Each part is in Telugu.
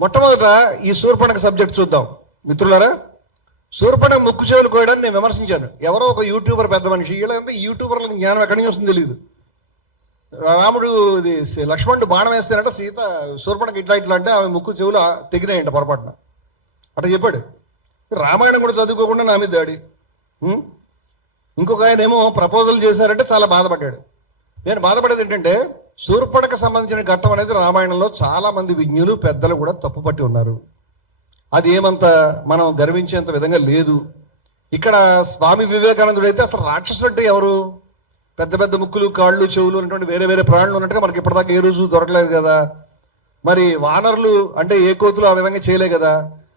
మొట్టమొదట ఈ శూర్పణఖ సబ్జెక్ట్ చూద్దాం మిత్రులారా. శూర్పణఖ ముక్కు చెవులు కోయడాన్ని నేను విమర్శించాను. ఎవరో ఒక యూట్యూబర్ పెద్ద మనిషి, వీళ్ళంతా యూట్యూబర్లకు జ్ఞానం ఎక్కడి నుంచి వస్తుందో తెలియదు. రాముడు ఇది లక్ష్మణుడు బాణం వేస్తేనంట సీత శూర్పణఖ ఇట్లా ఇట్లా అంటే ఆమె ముక్కు చెవులు తెగినాయంట పొరపాటున. అట్లా చెప్పాడు. రామాయణం కూడా చదువుకోకుండా నా మీద దాడి. ఇంకొక ఆయన ఏమో ప్రపోజల్ చేశారంటే చాలా బాధపడ్డాడు. నేను బాధపడేది ఏంటంటే శూర్పణఖ సంబంధించిన ఘట్టం అనేది రామాయణంలో చాలా మంది విజ్ఞులు పెద్దలు కూడా తప్పుపట్టి ఉన్నారు. అది ఏమంత మనం గర్వించేంత విధంగా లేదు. ఇక్కడ స్వామి వివేకానందుడు అయితే అసలు రాక్షసుడు అంటే ఎవరు? పెద్ద పెద్ద ముక్కులు కాళ్ళు చెవులు ఉన్నటువంటి వేరే వేరే ప్రాణులు ఉన్నట్టుగా మనకి ఇప్పటిదాకా ఏ రోజు దొరకలేదు కదా. మరి వానరులు అంటే ఏ కోతులు ఆ విధంగా చేయలే కదా.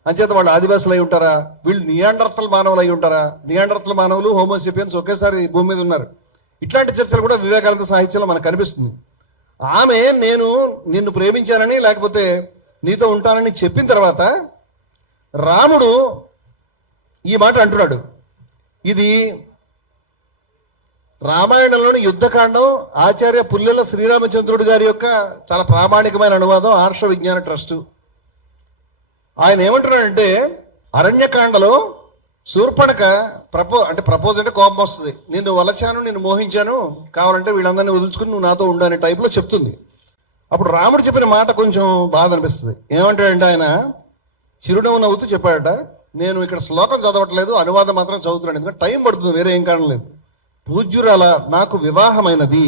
అంచేత వాళ్ళు ఆదివాసులు అయి ఉంటారా? వీళ్ళు నియాండర్తల మానవులు అయి ఉంటారా? నియాండర్తల మానవులు హోమోసేపియన్స్ ఒకేసారి భూమి మీద ఉన్నారు. ఇట్లాంటి చర్చలు కూడా వివేకానంద సాహిత్యంలో మనకు కనిపిస్తుంది. ఆమె నేను నిన్ను ప్రేమించానని లేకపోతే నీతో ఉంటానని చెప్పిన తర్వాత రాముడు ఈ మాట అంటున్నాడు. ఇది రామాయణంలోని యుద్ధకాండం ఆచార్య పుల్లెల శ్రీరామచంద్రుడు గారి యొక్క చాలా ప్రామాణికమైన అనువాదం, ఆర్ష విజ్ఞాన ట్రస్టు. ఆయన ఏమంటున్నాడంటే అరణ్యకాండలో శూర్పణఖ ప్రపోజ్ అంటే కోపం వస్తుంది. నిన్ను వలచాను, నిన్ను మోహించాను, కావాలంటే వీళ్ళందరినీ వదులుచుకుని నువ్వు నాతో ఉండు అనే టైప్లో చెప్తుంది. అప్పుడు రాముడు చెప్పిన మాట కొంచెం బాధ అనిపిస్తుంది. ఏమంటాడంటే ఆయన చిరునవ్వు నవ్వుతూ చెప్పాడట, నేను ఇక్కడ శ్లోకం చదవట్లేదు, అనువాదం మాత్రం చదువుతున్నాను, ఎందుకంటే టైం పడుతుంది, వేరే ఏం కారణం లేదు. పూజ్యురాల నాకు వివాహమైనది,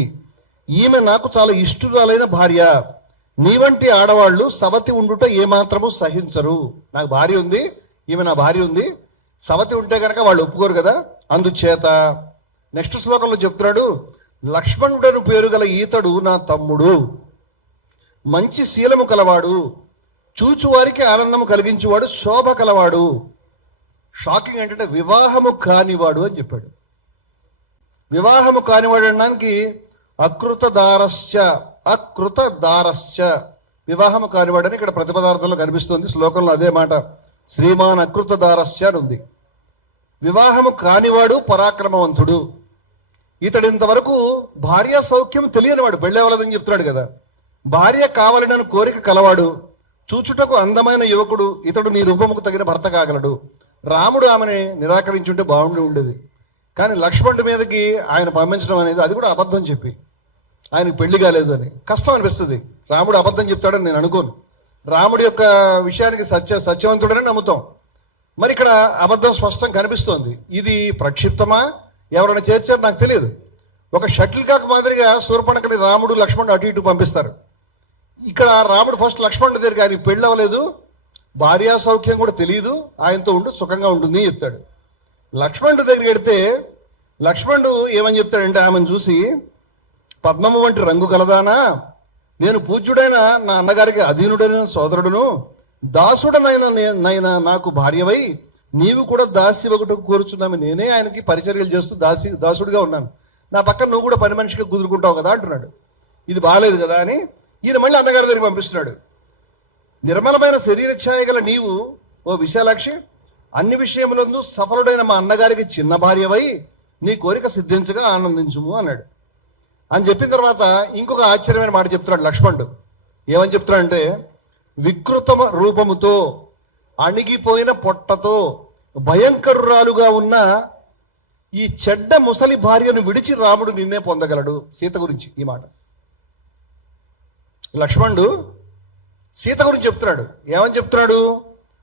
ఈమె నాకు చాలా ఇష్టురాలైన భార్య. నీ వంటి ఆడవాళ్లు సవతి ఉండుట ఏమాత్రము సహించరు. నాకు భార్య ఉంది, ఈమె నా భార్య ఉంది, సవతి ఉంటే కనుక వాళ్ళు ఒప్పుకోరు కదా. అందుచేత నెక్స్ట్ శ్లోకంలో చెప్తున్నాడు, లక్ష్మణుడను పేరు గల ఈతడు నా తమ్ముడు, మంచి శీలము కలవాడు, చూచువారికి ఆనందము కలిగించేవాడు, శోభ కలవాడు. షాకింగ్ ఏంటంటే వివాహము కానివాడు అని చెప్పాడు. వివాహము కానివాడు అనడానికి అకృత దారశ్చ వివాహము కానివాడని ఇక్కడ ప్రతిపదార్థంలో కనిపిస్తుంది. శ్లోకంలో అదే మాట, శ్రీమాన్ అకృత దారశ్చ అని ఉంది. వివాహము కానివాడు పరాక్రమవంతుడు. ఇతడు ఇంతవరకు భార్య సౌఖ్యం తెలియనివాడు, పెళ్ళేవలదని చెప్తున్నాడు కదా. భార్య కావాలని కోరిక కలవాడు, చూచుటకు అందమైన యువకుడు, ఇతడు నీ రూపముకు తగిన భర్త కాగలడు. రాముడు ఆమెని నిరాకరించుంటే బాగుండి ఉండేది, కానీ లక్ష్మణుడి మీదకి ఆయన పంపించడం అనేది అది కూడా అబద్ధం చెప్పి ఆయనకు పెళ్లి కాలేదు అని కష్టం అనిపిస్తుంది. రాముడు అబద్ధం చెప్తాడని నేను అనుకోను. రాముడి యొక్క విషయానికి సత్యవంతుడని నమ్ముతాం. మరి ఇక్కడ అబద్ధం స్పష్టం కనిపిస్తోంది. ఇది ప్రక్షిప్తమా, ఎవరైనా చేర్చారు నాకు తెలియదు. ఒక షటిల్ కాక్ మాదిరిగా శూర్పణఖని రాముడు లక్ష్మణుడు అటు ఇటు పంపిస్తారు. ఇక్కడ రాముడు ఫస్ట్ లక్ష్మణుడి దగ్గరికి, ఆయనకి పెళ్ళి అవ్వలేదు, భార్యా సౌఖ్యం కూడా తెలియదు, ఆయనతో ఉండు సుఖంగా ఉంటుంది చెప్తాడు. లక్ష్మణుడి దగ్గరికి వెడితే లక్ష్మణుడు ఏమని చెప్తాడంటే ఆమెను చూసి, పద్మము వంటి రంగు కలదానా, నేను పూజ్యుడైన నా అన్నగారికి అధీనుడైన సోదరుడును, దాసుడనైనా నాకు భార్యవై నీవు కూడా దాసి ఒకటి కోరుచున్నాము. నేనే ఆయనకి పరిచర్యలు చేస్తూ దాసుడిగా ఉన్నాను, నా పక్కన నువ్వు కూడా పని మనిషిగా కుదురుకుంటావు కదా అంటున్నాడు. ఇది బాగాలేదు కదా అని ఈయన మళ్ళీ అన్నగారి దగ్గరికి పంపిస్తున్నాడు. నిర్మలమైన శరీర ఛాయ గల నీవు ఓ విశాలాక్షి, అన్ని విషయములందు సఫలుడైన మా అన్నగారికి చిన్న భార్యవై నీ కోరిక సిద్ధించగా ఆనందించుము అన్నాడు. అని చెప్పిన తర్వాత ఇంకొక ఆశ్చర్యమైన మాట చెప్తున్నాడు లక్ష్మణుడు. ఏమని చెప్తున్నాడంటే, వికృత రూపముతో అణిగిపోయిన పొట్టతో భయంకరురాలుగా ఉన్న ఈ చెడ్డ ముసలి భార్యను విడిచి రాముడు నిన్నే పొందగలడు. సీత గురించి ఈ మాట లక్ష్మణుడు సీత గురించి చెప్తున్నాడు. ఏమని చెప్తున్నాడు?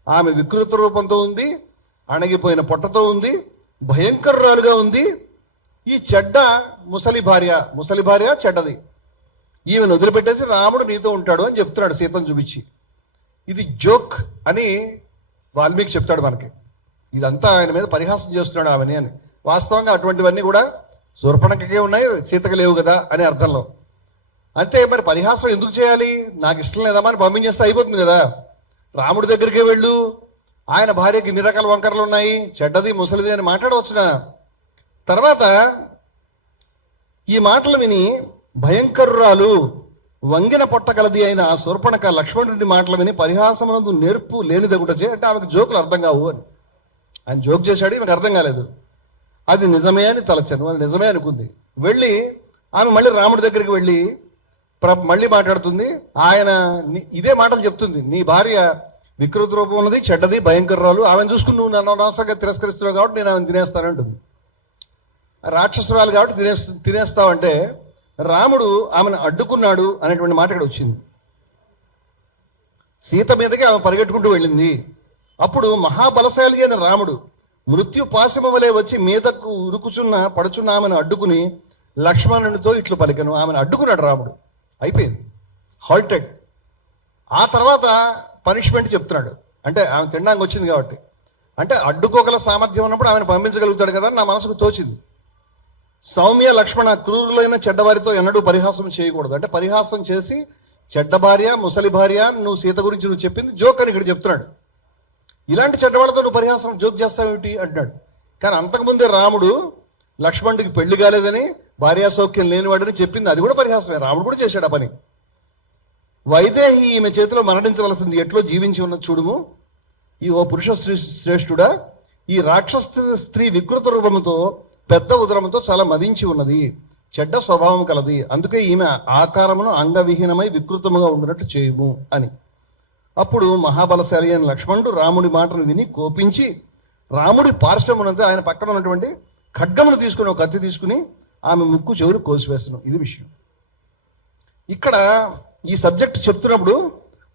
ఆమె వికృత రూపంతో ఉంది, అణగిపోయిన పొట్టతో ఉంది, భయంకరురాలుగా ఉంది. ఈ చెడ్డ ముసలి భార్య చెడ్డది, ఈమెను వదిలిపెట్టేసి రాముడు నీతో ఉంటాడు అని చెప్తున్నాడు సీతను చూపించి. ఇది జోక్ అని వాల్మీకి చెప్తాడు మనకి. ఇదంతా ఆయన మీద పరిహాసం చేస్తున్నాడు ఆమెని అని. వాస్తవంగా అటువంటివన్నీ కూడా శూర్పణఖకే ఉన్నాయి, సీతకు లేవు కదా అనే అర్థంలో. అంతే, మరి పరిహాసం ఎందుకు చేయాలి? నాకు ఇష్టం లేదమ్మా అని పంపించేస్తే అయిపోతుంది కదా. రాముడి దగ్గరికే వెళ్ళు, ఆయన భార్యకి ఇన్ని రకాల వంకరలు ఉన్నాయి, చెడ్డది ముసలిది అని మాట్లాడవచ్చునా? తర్వాత ఈ మాటలు విని భయంకరురాలు వంగిన పొట్టగలది అయిన ఆ శూర్పణఖ లక్ష్మణుడి మాటలు విని పరిహాసమునందు నేర్పు లేనిదగుటచే, అంటే ఆమెకు జోకులు అర్థం కావు అని ఆయన జోక్ చేశాడు, ఈమెకు అర్థం కాలేదు. అది నిజమే అని తలచాను, అది నిజమే అనుకుంది. వెళ్ళి ఆమె మళ్ళీ రాముడి దగ్గరికి వెళ్ళి మళ్ళీ మాట్లాడుతుంది. ఆయన ఇదే మాటలు చెప్తుంది, నీ భార్య వికృత రూపం ఉన్నది, చెడ్డది, భయంకరాలు, ఆమెను చూసుకుని నువ్వు నన్ను అనవసరంగా తిరస్కరిస్తున్నావు కాబట్టి నేను ఆమెను తినేస్తానంటుంది. రాక్షసురాలు కాబట్టి తినేస్తావంటే రాముడు ఆమెను అడ్డుకున్నాడు అనేటువంటి మాట ఇక్కడ వచ్చింది. సీత మీదకి ఆమె పరిగెట్టుకుంటూ వెళ్ళింది. అప్పుడు మహాబలశాలి అయిన రాముడు మృత్యు పాశము వలె వచ్చి మీదకు పడుచున్న ఆమెను అడ్డుకుని లక్ష్మణునితో ఇట్లు పలికను. ఆమెను అడ్డుకున్నాడు రాముడు. అయిపోయింది, హాల్టెడ్. ఆ తర్వాత పనిష్మెంట్ చెప్తున్నాడు. అంటే ఆమె తినడానికి వచ్చింది కాబట్టి, అంటే అడ్డుకోగల సామర్థ్యం ఉన్నప్పుడు ఆమెను పంపించగలుగుతాడు కదా నా మనసుకు తోచింది. సౌమ్య లక్ష్మణ, క్రూరులైన చెడ్డవారితో ఎన్నడూ పరిహాసం చేయకూడదు. అంటే పరిహాసం చేసి చెడ్డ భార్య, ముసలి భార్య, నువ్వు సీత గురించి నువ్వు చెప్పింది జోక్ అని ఇక్కడ చెప్తున్నాడు. ఇలాంటి చెడ్డవాళ్ళతో నువ్వు పరిహాసం జోక్ చేస్తావేమిటి అంటున్నాడు. కానీ అంతకుముందే రాముడు లక్ష్మణుడికి పెళ్లి కాలేదని, భార్యా సౌఖ్యం లేనివాడని చెప్పింది, అది కూడా పరిహాసమే. రాముడు కూడా చేశాడు ఆ పని. వైదేహి ఈమె చేతిలో మరణించవలసింది ఎట్లో జీవించి ఉన్న చూడుము. ఈ ఓ పురుష శ్రేష్ఠుడా, ఈ రాక్షస స్త్రీ వికృత రూపంతో పెద్ద ఉదరంతో చాలా మదించి ఉన్నది, చెడ్డ స్వభావం కలది, అందుకే ఈమె ఆకారమును అంగవిహీనమై వికృతముగా ఉండినట్టు చేయుము అని. అప్పుడు మహాబలశాలి అయిన లక్ష్మణుడు రాముడి మాటను విని కోపించి రాముడి పార్శ్వమునంతా ఆయన పక్కన ఉన్నటువంటి ఖడ్గమును తీసుకుని, ఒక కత్తి తీసుకుని ఆమె ముక్కు చెవులు కోసివేసను. ఇది విషయం. ఇక్కడ ఈ సబ్జెక్ట్ చెప్తున్నప్పుడు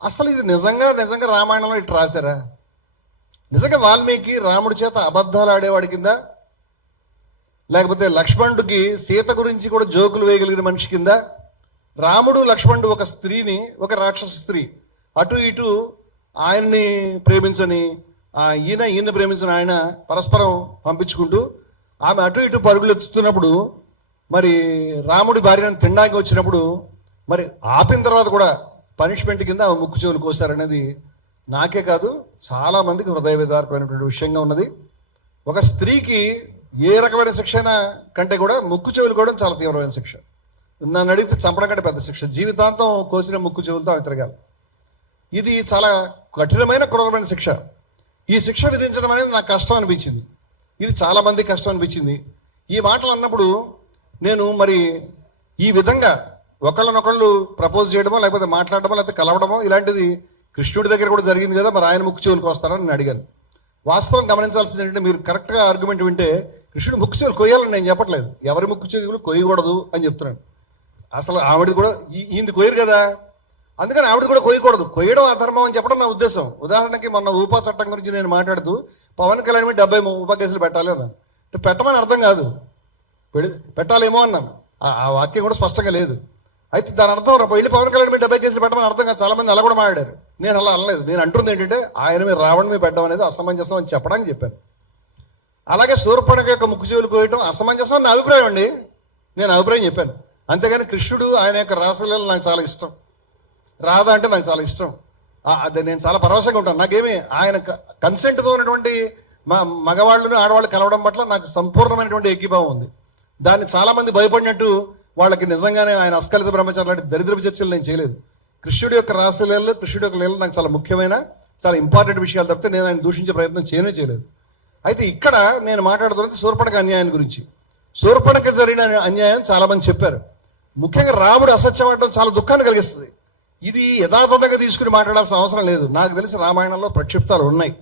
అసలు ఇది నిజంగా రామాయణంలో ఇట్లా రాశారా? నిజంగా వాల్మీకి రాముడి చేత అబద్ధాలు ఆడేవాడి కింద, లేకపోతే లక్ష్మణుడికి సీత గురించి కూడా జోకులు వేయగలిగిన మనిషి కింద, రాముడు లక్ష్మణుడు ఒక స్త్రీని, ఒక రాక్షస స్త్రీ, అటు ఇటు ఆయన్ని ప్రేమించని ఈయన ప్రేమించిన ఆయన పరస్పరం పంపించుకుంటూ ఆమె అటు ఇటు పరుగులు ఎత్తుతున్నప్పుడు, మరి రాముడి భార్యను తినడానికి వచ్చినప్పుడు మరి ఆపిన తర్వాత కూడా పనిష్మెంట్ కింద ఆమె ముక్కు చెవులు కోసారనేది నాకే కాదు చాలా మందికి హృదయ విదారకమైనటువంటి విషయంగా ఉన్నది. ఒక స్త్రీకి ఏ రకమైన శిక్ష అయినా కంటే కూడా ముక్కు చెవులు కూడా చాలా తీవ్రమైన శిక్ష. నన్ను అడిగితే చంపడం కంటే పెద్ద శిక్ష. జీవితాంతం కోసిన ముక్కు చెవులతో ఆమె తిరగాలి. ఇది చాలా కఠినమైన క్రూరమైన శిక్ష. ఈ శిక్ష విధించడం అనేది నాకు కష్టం అనిపించింది. ఇది చాలా మందికి కష్టం అనిపించింది. ఈ మాటలు అన్నప్పుడు నేను మరి ఈ విధంగా ఒకళ్ళనొకళ్ళు ప్రపోజ్ చేయడమో, లేకపోతే మాట్లాడడమో, లేకపోతే కలవడమో ఇలాంటిది కృష్ణుడి దగ్గర కూడా జరిగింది కదా, మరి ఆయన ముక్కు చెవులకు వస్తారని నేను అడిగాను. వాస్తవం గమనించాల్సింది ఏంటంటే, మీరు కరెక్ట్గా ఆర్గ్యుమెంట్ వింటే కృష్ణుడు ముక్కు చెవులు కొయ్యాలని నేను చెప్పట్లేదు, ఎవరి ముక్కు చెవులు కొయ్యకూడదు అని చెప్తున్నాను. అసలు ఆవిడది కూడా ఈయనది కొయ్యరు కదా, అందుకని ఆవిడ కూడా కొయ్యకూడదు. కొయ్యడం అధర్మం అని చెప్పడం నా ఉద్దేశం. ఉదాహరణకి మొన్న ఊపా చట్టం గురించి నేను మాట్లాడుతూ పవన్ కళ్యాణ్ మీద 70 ఉపా కేసులు పెట్టాలి అన్నాను. పెట్టమని అర్థం కాదు, పెట్టాలేమో అన్నాను. ఆ వాక్యం కూడా స్పష్టంగా లేదు. అయితే దాని అర్థం వెళ్ళి పవన్ కళ్యాణ్ మీద 70 కేసులు పెట్టమని అర్థం కాదు. చాలా మంది అలా కూడా మాట్లాడారు. నేను అలా అనలేదు. నేను అంటుంది ఏంటంటే ఆయన మీద రావణ్ మీద పెట్టడం అనేది అసమంజసం అని చెప్పడానికి చెప్పాను. అలాగే శూర్పణఖ యొక్క ముక్కు చెవులు కోయటం అసమంజసం నా అభిప్రాయం అండి. నేను అభిప్రాయం చెప్పాను. అంతేగాని కృష్ణుడు ఆయన యొక్క రాసలీలలు నాకు చాలా ఇష్టం, రాధ అంటే నాకు చాలా ఇష్టం, అదే నేను చాలా పరవశంగా ఉంటాను. నాకేమి ఆయన కన్సెంట్తో ఉన్నటువంటి మగవాళ్ళను ఆడవాళ్ళు కలవడం పట్ల నాకు సంపూర్ణమైనటువంటి ఏకీభావం ఉంది. దాన్ని చాలామంది భయపడినట్టు వాళ్ళకి నిజంగానే ఆయన అస్కలిత బ్రహ్మచారి లాంటి దరిద్రపు చర్చలు నేను చేయలేదు. కృష్ణుడి యొక్క రాసలీలలు, కృష్ణుడి యొక్క లీలలు నాకు చాలా ముఖ్యమైన, చాలా ఇంపార్టెంట్ విషయాలు తప్పితే నేను ఆయన దూషించే ప్రయత్నం చేయలేదు. అయితే ఇక్కడ నేను మాట్లాడుతున్నది శూర్పణఖ అన్యాయం గురించి. శూర్పణఖ జరిగిన అన్యాయం చాలా మంది చెప్పారు. ముఖ్యంగా రాముడు అసత్యం ఆడటం చాలా దుఃఖాన్ని కలిగిస్తుంది. ఇది యథాతథంగా తీసుకుని మాట్లాడాల్సిన అవసరం లేదు. నాకు తెలిసి రామాయణంలో ప్రక్షిప్తాలు ఉన్నాయి.